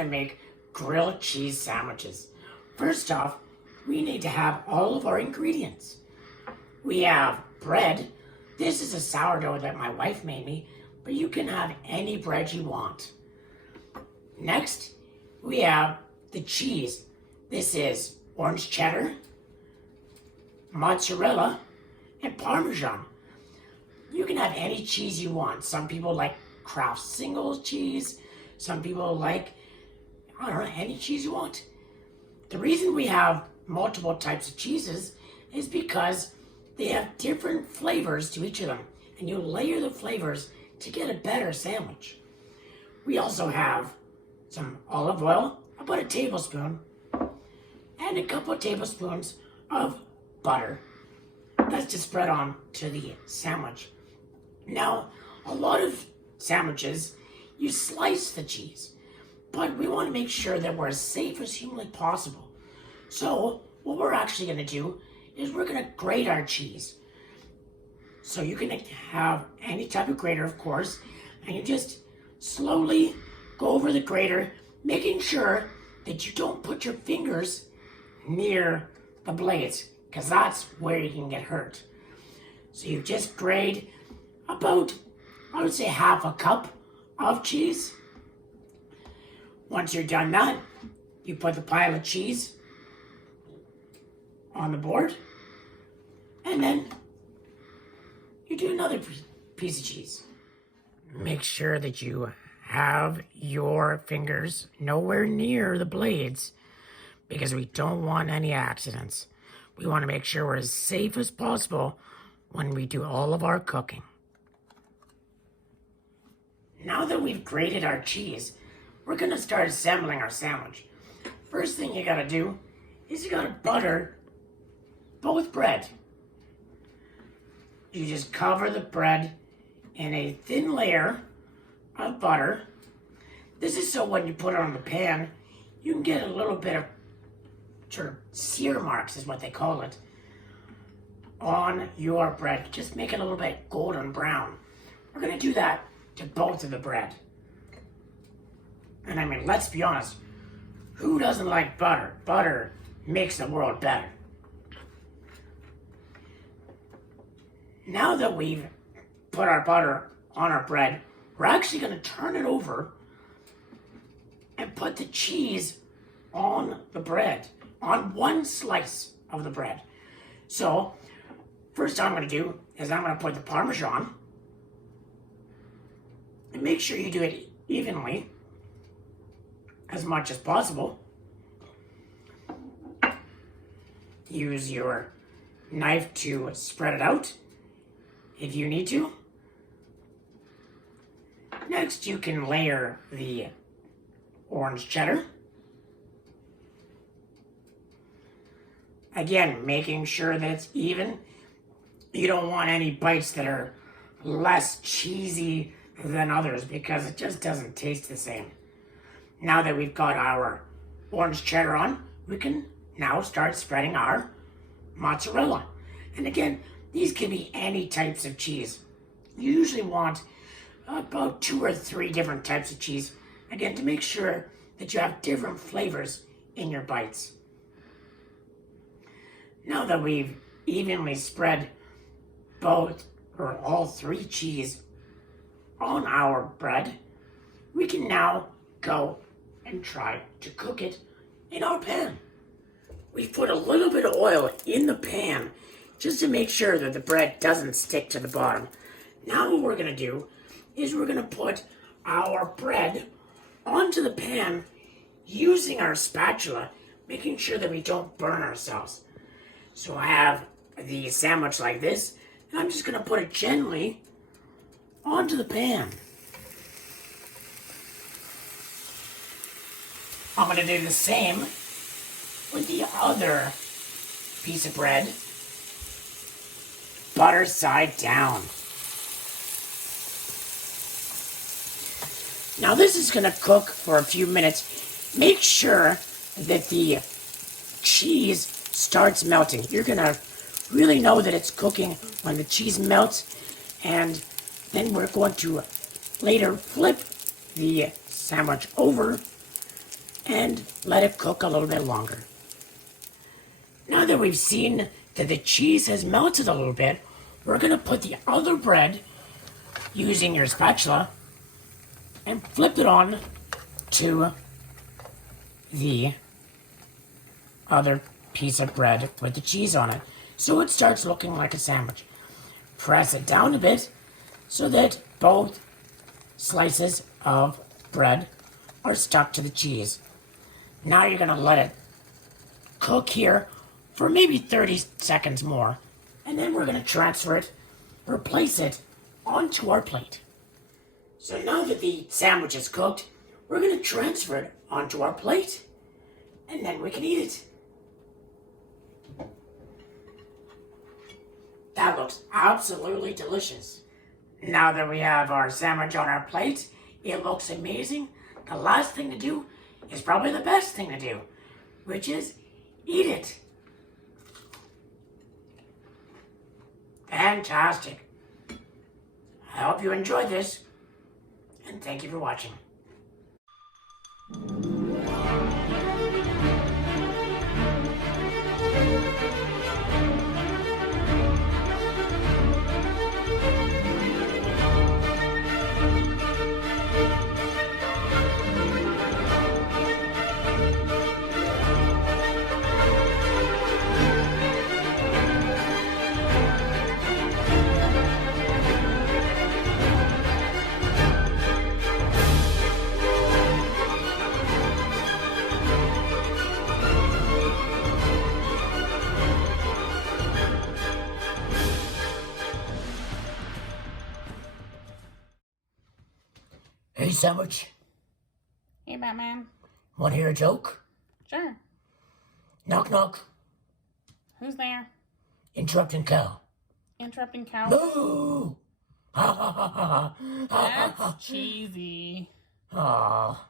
gonna make grilled cheese sandwiches. First off, we need to have all of our ingredients. We have bread. This is a sourdough that my wife made me, but you can have any bread you want. Next, we have the cheese. This is orange cheddar, mozzarella, and Parmesan. You can have any cheese you want. Some people like Kraft single cheese. Some people like, I don't know, any cheese you want. The reason we have multiple types of cheeses is because they have different flavors to each of them. And you layer the flavors to get a better sandwich. We also have some olive oil, about a tablespoon, and a couple of tablespoons of butter. That's to spread on to the sandwich. Now, a lot of sandwiches, you slice the cheese, but we want to make sure that we're as safe as humanly possible. So, what we're actually going to do is we're going to grate our cheese. So you can have any type of grater, of course, and you just slowly go over the grater, making sure that you don't put your fingers near the blades, because that's where you can get hurt. So you just grate about, I would say, half a cup of cheese. Once you're done that, you put the pile of cheese on the board, and then you do another piece of cheese. Make sure that you have your fingers nowhere near the blades, because we don't want any accidents. We want to make sure we're as safe as possible when we do all of our cooking. Now that we've grated our cheese, we're going to start assembling our sandwich. First thing you got to do is you got to butter both bread. You just cover the bread in a thin layer of butter. This is so when you put it on the pan, you can get a little bit of sort of sear marks, is what they call it, on your bread. Just make it a little bit golden brown. We're going to do that to both of the bread. And I mean, let's be honest, who doesn't like butter? Butter makes the world better. Now that we've put our butter on our bread, we're actually going to turn it over and put the cheese on the bread, on one slice of the bread. So, first thing I'm going to do is I'm going to put the Parmesan, and make sure you do it evenly, as much as possible. Use your knife to spread it out if you need to. Next, you can layer the orange cheddar. Again, making sure that it's even. You don't want any bites that are less cheesy than others, because it just doesn't taste the same. Now that we've got our orange cheddar on, we can now start spreading our mozzarella. And again, these can be any types of cheese. You usually want about 2 or 3 different types of cheese, again, to make sure that you have different flavors in your bites. Now that we've evenly spread both or all 3 cheese on our bread, we can now go and try to cook it in our pan. We put a little bit of oil in the pan just to make sure that the bread doesn't stick to the bottom. Now what we're going to do is we're going to put our bread onto the pan using our spatula, making sure that we don't burn ourselves. So I have the sandwich like this, and I'm just going to put it gently onto the pan. I'm going to do the same with the other piece of bread. Butter side down. Now this is going to cook for a few minutes. Make sure that the cheese starts melting. You're going to really know that it's cooking when the cheese melts, and then we're going to later flip the sandwich over and let it cook a little bit longer. Now that we've seen that the cheese has melted a little bit, we're going to put the other bread using your spatula and flip it on to the other piece of bread with the cheese on it, so it starts looking like a sandwich. Press it down a bit so that both slices of bread are stuck to the cheese. Now you're going to let it cook here for maybe 30 seconds more, and then we're going to transfer it or place it onto our plate. So now that the sandwich is cooked, we're going to transfer it onto our plate, and then we can eat it. That looks absolutely delicious. Now that we have our sandwich on our plate, it looks amazing. The last thing to do is probably the best thing to do, which is eat it. Fantastic. I hope you enjoyed this, and thank you for watching. Hey, Sandwich. Hey, Batman. Want to hear a joke? Sure. Knock, knock. Who's there? Interrupting cow. Interrupting cow? Moo! Ha ha ha ha ha ha ha. That's cheesy. Aw.